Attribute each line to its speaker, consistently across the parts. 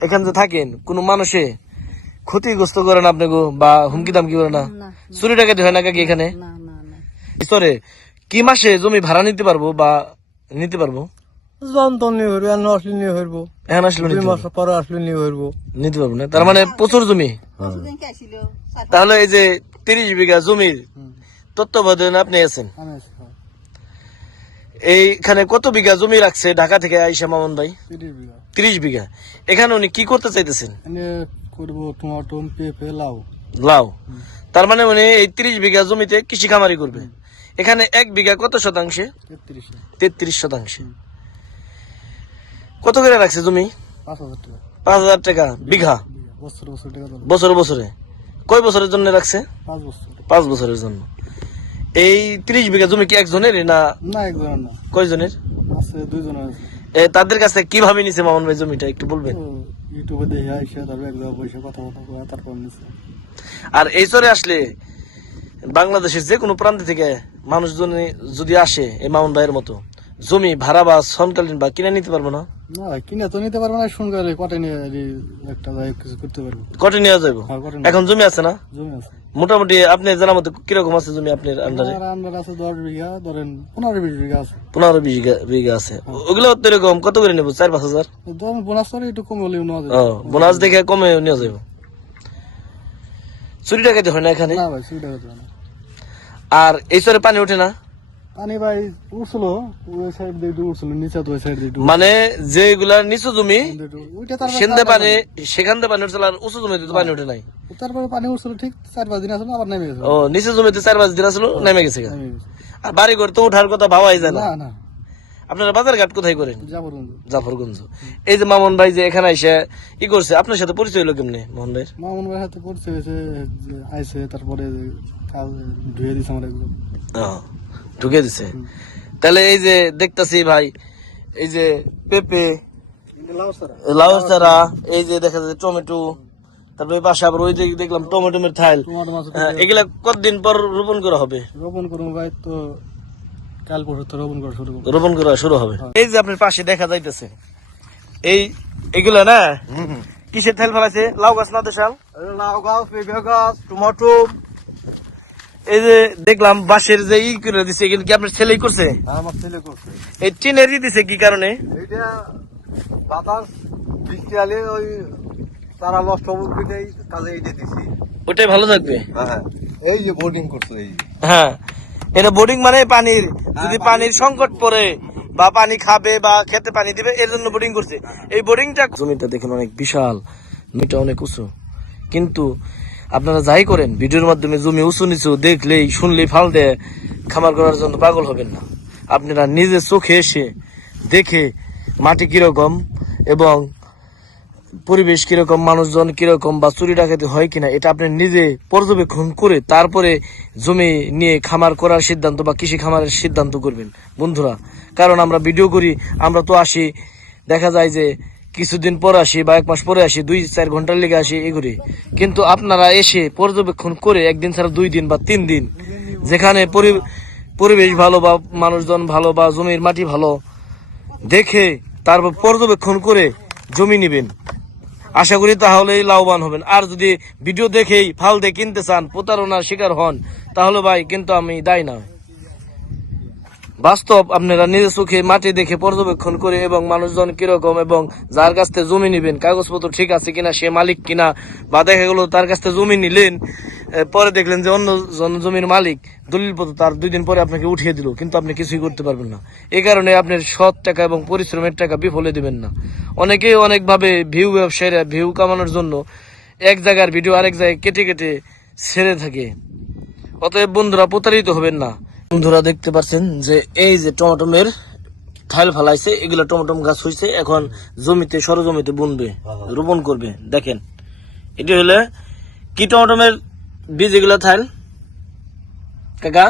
Speaker 1: এখানে যে থাকেন কোনো মানুষে ক্ষতিগ্রস্ত করে না আপনাকে বা হুমকি দামকি করে না?
Speaker 2: না
Speaker 1: চুরি টাকাতে হয় না কাকি এখানে?
Speaker 2: না না না।
Speaker 1: স্তরে কি মাসে জমি ভাড়া নিতে পারব বা নিতে পারব?
Speaker 3: যন্ত্র নিয়ে হইব আর আসলে নিয়ে হইব।
Speaker 1: এখন আসলে
Speaker 3: দুই মাস পরে আসলে নিয়ে হইব।
Speaker 1: নিতে পারব না। তার মানে প্রচুর জমি? তাহলে এই যে তিরিশ বিঘা জমির তত্ত্বাবধানে আপনি আছেন।
Speaker 3: হ্যাঁ।
Speaker 1: এইখানে কত বিঘা জমি রাখছে ঢাকা থেকে আইসা মামুন ভাই?
Speaker 3: তিরিশ বিঘা।
Speaker 1: এখানে উনি কি করতে চাইতেছেন?
Speaker 3: করব টমাটো পেঁপে লাউ।
Speaker 1: লাউ। তার মানে উনি এই তিরিশ বিঘা জমিতে কৃষি খামারি করবে। এখানে এক বিঘা কত শতাংশে?
Speaker 3: তেত্রিশ।
Speaker 1: শতাংশে। কত করে রাখছে জমি?
Speaker 3: পাঁচ হাজার টাকা।
Speaker 1: বিঘা।
Speaker 3: বছর বছর
Speaker 1: কয় বছরের জন্য রাখছে?
Speaker 3: পাঁচ
Speaker 1: বছরের জন্য। এই তিরিশ বিঘা জমি কি একজনের না
Speaker 3: না একজনের না।
Speaker 1: কয়জনের?
Speaker 3: আছে দুইজনের
Speaker 1: তাদের কাছে কীভাবে নিছে মামুন ভাই জমিটা একটু বলবেন?
Speaker 3: ইউটিউবে দেখে আইসে তারপর এক জায়গায় বসে কথা কথা কয়ে তারপর নিচ্ছে
Speaker 1: আর এই চরে আসলে বাংলাদেশের যে কোনো প্রান্ত থেকে মানুষজন যদি আসে এই মামুন ভাইয়ের মতো জমি ভাড়া বা সনকালীন বা কিনে নিতে পারব না?
Speaker 3: না কিনে তো নিতে পারব না শুনকার কটে নিয়ে একটা কিছু করতে পারব।
Speaker 1: কটে নেওয়া যাব
Speaker 3: হ্যাঁ
Speaker 1: এখন জমি আছে না?
Speaker 3: জমি আছে।
Speaker 1: মোটামুটি আপনি জানার মতো কীরকম আছে জমি আপনার আন্ডারে
Speaker 3: আন্ডার আছে দশ বিঘা ধরেন পনেরো বিশ বিঘা আছে।
Speaker 1: পনেরো বিশ বিঘা- বিঘা আছে। ওগুলো তো এরকম কত করে নেব? চার পাঁচ হাজার?
Speaker 3: বোনাস করে একটু কমে হলেও নেওয়া যাবে।
Speaker 1: বোনাস দেখে কমে নিয়ে যাবে। চুরি টাকাতে হয় না এখানে?
Speaker 3: না ভাই সুবিধা হতে না।
Speaker 1: আর এই চরে পানি ওঠে না? মানে যেগুলা নিচু জমি সেন্দে পানি সেখান থেকে পানি উঠছিল আর উঁচু জমিতে তো পানি ওঠে নাই।
Speaker 3: তারপরে পানি উঠছিল ঠিক চার পাঁচ দিন আসলো আবার নেমে গেছে।
Speaker 1: ও নিচু জমিতে চার পাঁচ দিন আসলো নেমে গেছে গা।
Speaker 3: নেমে গেছে।
Speaker 1: আর বাড়ি ঘর তো উঠার কথা ভাবাই যায় না।
Speaker 3: না
Speaker 1: আপনারা বাজার ঘাট কোথায় করেন? জাফরগঞ্জ। এই যে মামুন ভাই যে এখানে এসে ই করছে আপনার সাথে পরিচয় হলো কেমনে মোহন ভাই
Speaker 3: মামুন ভাই সাথে পড়ছে গেছে যে আইসে তারপরে ধুয়ে দিছে আমার এগুলো
Speaker 1: ঢুকে দিছে। তাহলে এই যে দেখতাছি ভাই এই যে পেঁপে লাউ চারা এই যে দেখা যাচ্ছে টমেটো তারপরে পাশে আবার ওই যে দেখলাম
Speaker 3: টমাটো মাছ
Speaker 1: হ্যাঁ, এগুলা কতদিন পর রোপণ করা হবে?
Speaker 3: রোপণ করব ভাই তো কাল পরশু রোপণ করা শুরু
Speaker 1: রোপণ করা শুরু হবে। এই যে আপনার পাশে দেখা যাইতেছে এই এগুলা না? কিসের থাইল ফেলাছে লাউ গাছ না দেশাল?
Speaker 3: লাউ গাছ পেঁপে গাছ
Speaker 1: টমেটো এই যে দেখলাম বাঁশের যে ই করে দিছে এগুলো কি আপনার ছেলেই করছে?
Speaker 3: আমার ছেলে করছে।
Speaker 1: এই দিছে কি কারণে?
Speaker 3: এইটা বাতাস বৃষ্টি আলে ওই তারা নষ্ট হবে কাজে এইটা দিছি।
Speaker 1: ওটাই ভালো থাকবে?
Speaker 3: হ্যাঁ এই যে বোর্ডিং করছে এই
Speaker 1: হ্যাঁ। এটা বোর্ডিং মানে পানির যদি পানির সংকট পড়ে বা পানি খাবে বা খেতে পানি দিবে এর জন্য বোর্ডিং করছে। এই বোর্ডিংটা জমিটা দেখেন অনেক বিশাল জমিটা অনেক উঁচু। কিন্তু আপনারা যাই করেন, ভিডিওর মাধ্যমে জমি উঁচু নিচু দেখলেই শুনলেই ফাল দেয়, খামার করার জন্য পাগল হবেন না। আপনারা নিজের চোখে এসে দেখে মাটি কীরকম এবং পরিবেশ কীরকম, মানুষজন কীরকম বা চুরি ডাকাতি হয় কিনা, এটা আপনি নিজে পর্যবেক্ষণ করে তারপরে জমি নিয়ে খামার করার সিদ্ধান্ত বা কৃষি খামারের সিদ্ধান্ত করবেন। বন্ধুরা, কারণ আমরা ভিডিও করি, আমরা তো আসি, দেখা যায় যে কিছুদিন পর আসি বা এক মাস পরে আসি, দুই, চার ঘণ্টার লেগে আসি এগুলি। কিন্তু আপনারা এসে পর্যবেক্ষণ করে একদিন ছাড়া দুই দিন বা তিন দিন, যেখানে পরি- পরিবেশ ভালো বা মানুষজন ভালো বা জমির মাটি ভালো, দেখে তারপর পর্যবেক্ষণ করে জমি নেবেন। আশা করি তাহলেই লাভবান হবেন। আর যদি ভিডিও দেখেই ফাল দিয়ে কিনতে চান, প্রতারণার শিকার হন, তাহলে ভাই, কিন্তু আমি দায় না। বাস্তব আপনারা নিজের চোখে মাটি দেখে পর্যবেক্ষণ করে এবং মানুষজন কীরকম এবং যার কাছ থেকে জমি নিবেন, কাগজপত্র ঠিক আছে কিনা, সে মালিক কিনা, বা দেখা গেলো তার কাছ থেকে জমি নিলেন পরে দেখলেন যে অন্য জমির মালিক দলিলপত্র তার দুই দিন পরে আপনাকে উঠিয়ে দিল, কিন্তু আপনি কিছুই করতে পারবেন না। এ কারণে আপনার সৎ টাকা এবং পরিশ্রমের টাকা বিফলে দিবেন না। অনেকেই অনেকভাবে ভিউ ব্যবসায়ীরা ভিউ কামানোর জন্য এক জায়গার ভিডিও আরেক জায়গায় কেটে কেটে ছেড়ে থাকে। অতএব বন্ধুরা প্রতারিত হবেন না। বন্ধুরা দেখতে পাচ্ছেন যে এই যে টমেটোমের থাইল ফেলাইছে এগুলো টমেটো গাছ হয়েছে এখন জমিতে সরজমিতে বুনবে রোপণ করবে। দেখেন এটি হলে কি টমেটোমের বীজ এগুলো থাইল? কাকা?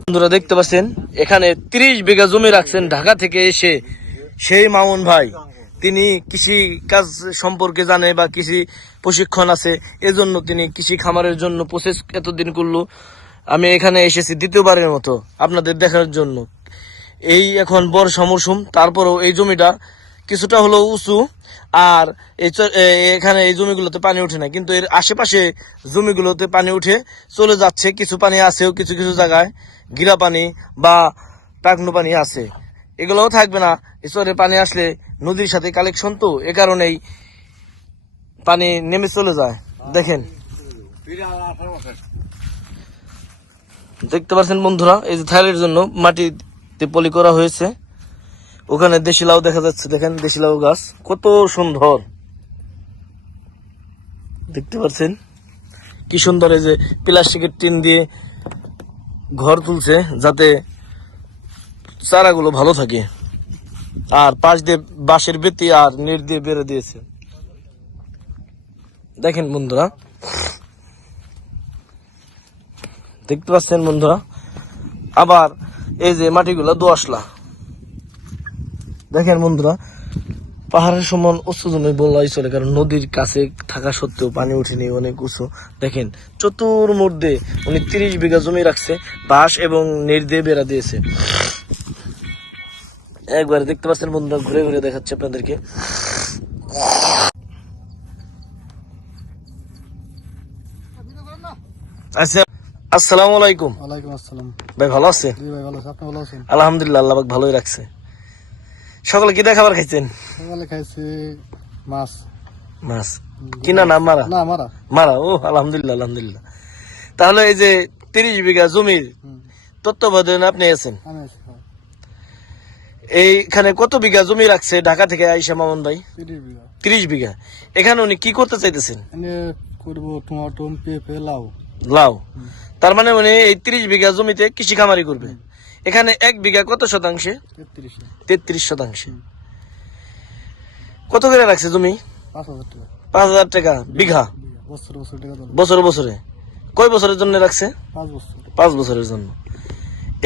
Speaker 1: বন্ধুরা দেখতে পাচ্ছেন এখানে তিরিশ বিঘা জমি রাখছেন ঢাকা থেকে এসে সেই মামুন ভাই। তিনি কৃষি কাজ সম্পর্কে জানে বা কৃষি প্রশিক্ষণ আছে, এজন্য তিনি কৃষি খামারের জন্য প্রসেস এতদিন করল। আমি এখানে এসেছি দ্বিতীয়বারের মতো আপনাদের দেখার জন্য। এই এখন বর্ষা মৌসুম তারপরেও এই জমিটা কিছুটা হলো উঁচু, আর এখানে এই জমিগুলোতে পানি ওঠে না। কিন্তু এর আশেপাশে জমিগুলোতে পানি উঠে চলে যাচ্ছে। কিছু পানি আছেও কিছু কিছু জায়গায় গিরা পানি বা টাকনো পানি আছে। এগুলোও থাকবে না। চরে পানি আসলে নদীর সাথে কালেকশন তো, এ কারণেই পানি নেমে চলে যায়। দেখেন। দেখতে পাচ্ছেন বন্ধুরা, এই যে থাইলের জন্য মাটিতে পলি করা হয়েছে। ওখানে দেশি লাউ দেখা যাচ্ছে, দেখেন দেশি লাউ গাছ, কত সুন্দর। দেখতে পাচ্ছেন? কি সুন্দর এই যে প্লাস্টিকের টিন দিয়ে ঘর তুলছে, যাতে চারাগুলো ভালো থাকে। আর পাশ দিয়ে বাঁশের বেতি আর নেট দিয়ে বেড়ে দিয়েছে। দেখেন বন্ধুরা। দেখতে পাচ্ছেন বন্ধুরা? আবার এই যে মাটিগুলো দোয়াশলা দেখেন বন্ধুরা, পাহাড়ের সমান উঁচু জমি বলাই চলে, কারণ নদীর কাছে থাকা সত্ত্বেও পানি উঠেনি, অনেক উঁচু। দেখেন চতুর মধ্যে উনি তিরিশ বিঘা জমি রাখছে, বাঁশ এবং নেট দিয়ে বেড়া দিয়েছে। একবার দেখতে পাচ্ছেন বন্ধুরা ঘুরে ঘুরে দেখাচ্ছে আপনাদেরকে। আচ্ছা আসসালামু আলাইকুম।
Speaker 3: ওয়ালাইকুম আসসালাম।
Speaker 1: ভাই ভালো আছে?
Speaker 3: জি ভাই ভালো আপনি ভালো আছেন?
Speaker 1: আলহামদুলিল্লাহ আল্লাহ পাক ভালোই রাখছে। সকালে কি খাবার খাইছেন?
Speaker 3: সকালে খাইছি মাছ।
Speaker 1: মাছ। কিনা না মারা?
Speaker 3: না মারা।
Speaker 1: মারা ও আলহামদুলিল্লাহ আলহামদুলিল্লাহ। তাহলে এই যে তিরিশ বিঘা জমির তত্ত্বাবধানে আপনি আছেন?
Speaker 3: আমি আছি।
Speaker 1: এইখানে কত বিঘা জমি রাখছে ঢাকা থেকে আইসা মামুন ভাই?
Speaker 3: তিরিশ বিঘা।
Speaker 1: এখানে উনি কি করতে চাইতেছেন?
Speaker 3: করব টমাটো পেঁপে লাউ।
Speaker 1: লাউ। তার মানে উনি এই তিরিশ বিঘা জমিতে কৃষি খামারি করবে। এখানে এক বিঘা কত শতাংশে?
Speaker 3: তেত্রিশ।
Speaker 1: শতাংশে। কত করে রাখছে জমি?
Speaker 3: পাঁচ হাজার টাকা।
Speaker 1: বিঘা।
Speaker 3: বছর বছর
Speaker 1: কয় বছরের জন্য রাখছে?
Speaker 3: পাঁচ
Speaker 1: বছরের জন্য।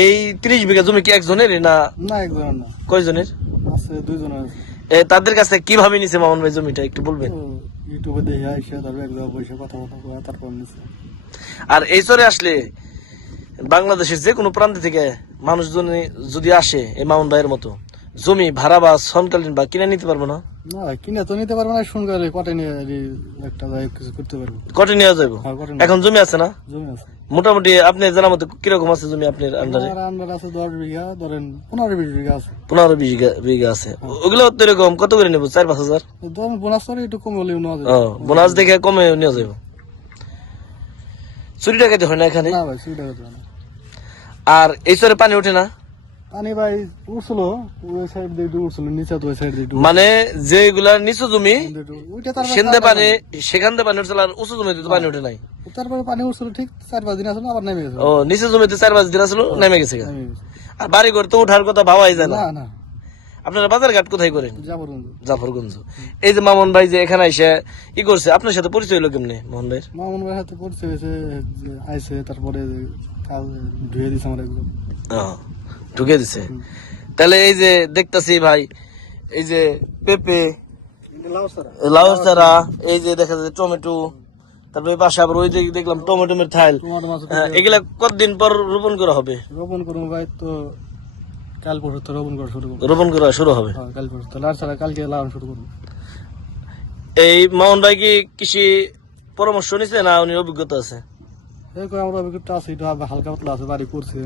Speaker 1: এই ত্রিশ বিঘা জমি কি একজনের না
Speaker 3: না একজনের না।
Speaker 1: কয়জনের?
Speaker 3: আছে দুইজনের
Speaker 1: তাদের কাছে কীভাবে নিছে মামুন ভাই জমিটা একটু বলবেন?
Speaker 3: ইউটিউবে দেখে আইসে তারপর এক জায়গায় বসে কথা কথা কয়ে তারপর নিচ্ছে
Speaker 1: আর এই চরে আসলে বাংলাদেশের যে কোনো প্রান্ত থেকে মানুষজন যদি আসে এই মামুন ভাইয়ের মতো জমি ভাড়া বা সনকালীন বা কিনে নিতে পারব না?
Speaker 3: না কিনে তো নিতে পারবে না শুনকালে কটে নিয়ে একটা কিছু করতে পারবে।
Speaker 1: কটে নেওয়া যাব
Speaker 3: হ্যাঁ
Speaker 1: এখন জমি আছে না?
Speaker 3: জমি আছে।
Speaker 1: মোটামুটি আপনি জানার মতো কীরকম আছে জমি আপনার আন্ডারে?
Speaker 3: আন্ডার আছে দশ বিঘা ধরেন পনেরো বিশ বিঘা আছে।
Speaker 1: পনেরো বিশ বিঘা- বিঘা আছে। ওগুলো তো এরকম কত করে নেব? চার পাঁচ হাজার?
Speaker 3: বোনাস করে একটু কম হলেও নেওয়া যাবে।
Speaker 1: বোনাস দেখে কমে নিয়ে যাব চুরি হয় না এখানে? আর এই চরে পানি ওঠে না? মানে যেগুলা নিচু জমি সেন্দে পানি সেখান থেকে পানি উঠছিল আর উঁচু জমিতে পানি উঠে নাই।
Speaker 3: তারপরে পানি উঠছিল ঠিক চার পাঁচ দিন আসলে আবার নেমে গেছে।
Speaker 1: ও নিচু জমিতে চার পাঁচ দিন আসলো নেমে গেছে আর বাড়ি ঘর তো উঠার কথা ভাবাই যায় না। আপনারা বাজার ঘাট কোথায় করেন? জাফরগঞ্জ। এই যে মামুন ভাই যে এখানে এসে ই করছে আপনার সাথে পরিচয় হলো কেমনে মোহন ভাইয়ের?
Speaker 3: মামুন ভাই হাতে পড়ছে হয়েছে আইসে তারপরে কাল ধুয়ে দিছে আমার এগুলো
Speaker 1: ঢুকে দিছে। তাহলে এই যে দেখতাছি ভাই এই যে পেঁপে
Speaker 3: লাউ
Speaker 1: চারা এই যে দেখা যাচ্ছে টমেটো তারপরে পাশে আবার ওই যে দেখলাম থাইল
Speaker 3: টমাটো মাছ
Speaker 1: হ্যাঁ, এগুলা কতদিন পর রোপণ করা হবে?
Speaker 3: রোপণ করুন ভাই তো কাল পরশু তো রোপণ করা শুরু করব
Speaker 1: রোপণ করা শুরু হবে?
Speaker 3: হ্যাঁ কাল পরশু তো লাল ছাড়া কালকে লাগানো শুরু করব
Speaker 1: এই মামুন ভাই কি কৃষি পরামর্শ নিছে না উনি অভিজ্ঞতা আছে?
Speaker 3: আমার অভিজ্ঞতা আছে হালকা পাতলা আছে বাড়ি করছে।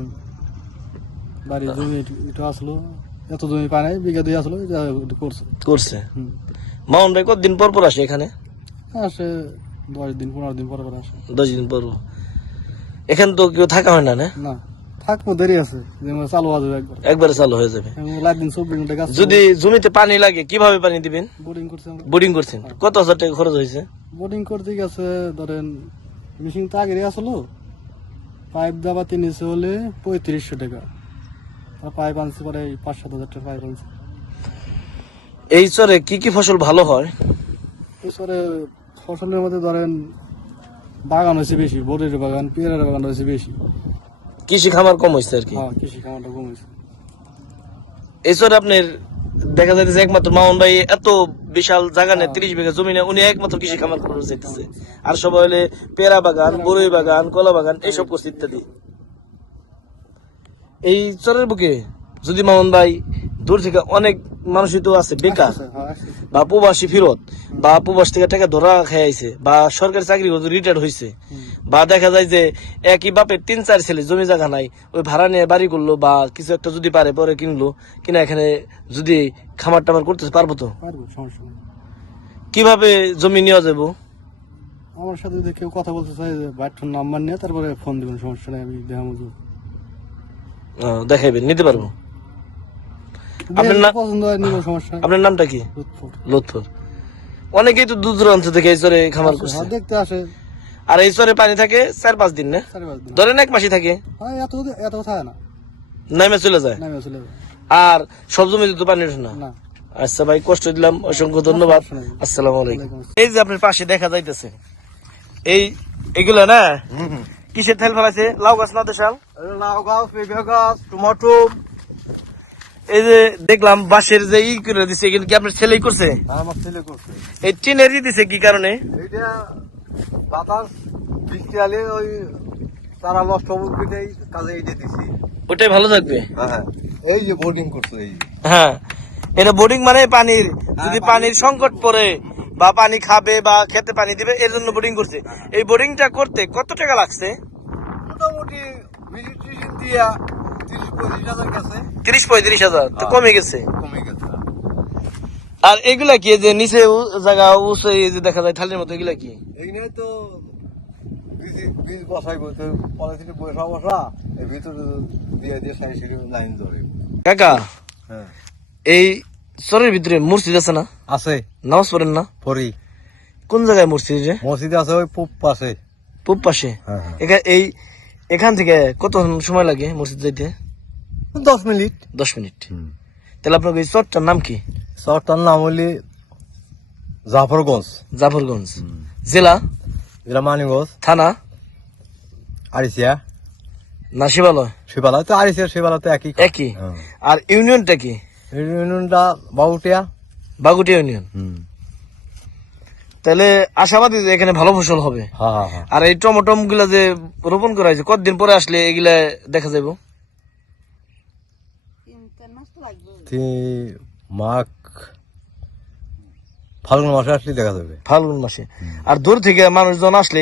Speaker 3: বাড়ি জমি একটু- আসলো এত জমি পায় নাই বিঘা দিয়ে আসলো করছে।
Speaker 1: করছে? ভাই কতদিন পর পর আসে এখানে?
Speaker 3: আসে দশ দিন পনেরো দিন পরে পরে আসে।
Speaker 1: দশ দিন পর এখানে তো কেউ থাকা হয় না না?
Speaker 3: না থাকব দেরি আছে। চালু একবার।
Speaker 1: একবারে চালু হয়ে যাবে। যদি জমিতে পানি লাগে কীভাবে পানি দিবেন? বোরিং করছেন? কত হাজার টাকা খরচ হয়েছে?
Speaker 3: বোর্ডিং করতে গেছে ধরেন মেশিন তো আগে আসলো পাইপ দাবাতে নিচে হলে পঁয়ত্রিশশো টাকা। পাইপ আনছে পরে এই পাঁচ সাত হাজার টাকা পাইপ আনছে
Speaker 1: এই চরে কি কি ফসল ভালো হয়?
Speaker 3: ফসলের মধ্যে ধরেন বাগান হয়েছে বেশি বরের বাগান পেয়ারের বাগান হয়েছে বেশি।
Speaker 1: কৃষি খামার কম হয়েছে আর কি?
Speaker 3: হ্যাঁ কৃষি খামারটা কমেছে
Speaker 1: এই চরে আপনার দেখা যাইতেছে একমাত্র মামুন ভাই এত বিশাল জায়গা নেই তিরিশ বিঘা জমি নেই উনি একমাত্র কৃষি খামার করে যাইতেছে আর সবাই হলে পেয়ারা বাগান বরই বাগান কলা বাগান এইসব করছে ইত্যাদি। এই চরের বুকে যদি মামুন ভাই দূর থেকে অনেক মানুষই তো আছে বেকার
Speaker 4: হ্যাঁ,
Speaker 1: বা প্রবাসী ফিরত বা প্রবাস থেকে টাকা ধরা খাইছে বা সরকারি চাকরি রিটায়ার হয়েছে বা দেখা যায় যে একই বাপের তিন চার ছেলে জমি জায়গা নাই ওই ভাড়া নিয়ে বাড়ি করল বা কিছু একটা যদি পারে পরে কিনলো কিনা এখানে যদি খামার টামার করতে পারব তো? কীভাবে জমি নেওয়া যাব?
Speaker 4: আমার সাথে যদি কেউ কথা বলতে চাই যে বাড়ির নাম্বার নিয়ে তারপরে ফোন দিবেন সমস্যা নেই আমি দেখা
Speaker 1: দেখাইবেন নিতে পারব। আপনার না-
Speaker 4: পছন্দ হয় নিব সমস্যা
Speaker 1: আপনার নামটা কি?
Speaker 4: লুৎফর।
Speaker 1: অনেকেই তো দূর দূরান্ত থেকে এই চরে খামার করছে।
Speaker 4: হ্যাঁ, দেখতে আসে।
Speaker 1: আর এই চরে পানি থাকে চার পাঁচ দিন না? ধরেন এক মাসি থাকে।
Speaker 4: হ্যাঁ এত এত থাকে না।
Speaker 1: নামে চলে যায়। আর সব জমিতে তো পানি ওঠে না।
Speaker 4: না।
Speaker 1: আচ্ছা ভাই কষ্ট দিলাম অসংখ্য ধন্যবাদ। আসসালামু আলাইকুম। এই যে আপনার পাশে দেখা যাইতেছে। এই এগুলো না? কিসের তেল ফেলাছে লাউ গাছ না দেশাল?
Speaker 4: লাউ গাছ পেঁপে গাছ টমেটো
Speaker 1: এই যে দেখলাম বাঁশের যে ই করে দিছে এগুলো কি আপনার ছেলেই করছে?
Speaker 4: আমার ছেলে করছে।
Speaker 1: এই টিনেরই দিছে কি কারণে?
Speaker 4: এইটা বাতাস বৃষ্টি আলে ওই তারা নষ্ট হবে কাজে এইটা দিছি।
Speaker 1: ওটাই ভালো থাকবে?
Speaker 4: হ্যাঁ এই যে বোর্ডিং করছে এই
Speaker 1: হ্যাঁ। এটা বোর্ডিং মানে পানির যদি পানির সংকট পড়ে বা পানি খাবে বা খেতে পানি দিবে এর জন্য বোর্ডিং করছে। এই বোর্ডিংটা করতে কত টাকা লাগছে?
Speaker 4: মোটামুটি দিয়া তিরিশ পঁয়ত্রিশ হাজার
Speaker 1: তো কমে গেছে।
Speaker 4: কমে গেছে।
Speaker 1: আর এগুলা কি যে নিচে জায়গা উঁচু যে দেখা যায় থালির মতো এগুলা কি?
Speaker 4: তো বীজ বীজ বসাই বলতে পলিথিনে বসা বসা ভিতরে দিয়ে দিয়ে সাইড সাইডে লাইন ধরে।
Speaker 1: কাকা
Speaker 4: হ্যাঁ।
Speaker 1: এই চরের ভিতরে মসজিদ আছে না?
Speaker 4: আছে।
Speaker 1: নামাজ পড়েন না?
Speaker 4: পরি
Speaker 1: কোন জায়গায় মসজিদ রে
Speaker 4: মসজিদ আছে ওই পূব পাশে।
Speaker 1: পূব পাশে?
Speaker 4: হ্যাঁ হ্যাঁ।
Speaker 1: এই এখান থেকে কত সময় লাগে মসজিদ যাইতে?
Speaker 4: দশ মিনিট।
Speaker 1: দশ মিনিট। তাহলে আপনার এই চরটার নাম কি?
Speaker 4: শহরটার নাম হলি জাফরগঞ্জ।
Speaker 1: জাফরগঞ্জ। জেলা?
Speaker 4: এটা মানিগঞ্জ
Speaker 1: থানা?
Speaker 4: আরিসিয়া।
Speaker 1: না শিবালয়।
Speaker 4: শিবালয় তো আরিসিয়া শিবালা তো একই।
Speaker 1: একই। আর ইউনিয়নটা কি?
Speaker 4: ইউনিয়নটা
Speaker 1: ইউনিয়ন? তাহলে আশাবাদী যে এখানে ভালো ফসল হবে।
Speaker 4: হ্যাঁ হ্যাঁ হ্যাঁ।
Speaker 1: আর এই টমেটমগুলা যে রোপণ করা হয়েছে কতদিন পরে আসলে এগুলা দেখা যাব
Speaker 4: মাঘ ফাল্গুন মাসে আসলে দেখা যাবে।
Speaker 1: ফাল্গুন মাসে। আর দূর থেকে মানুষজন আসলে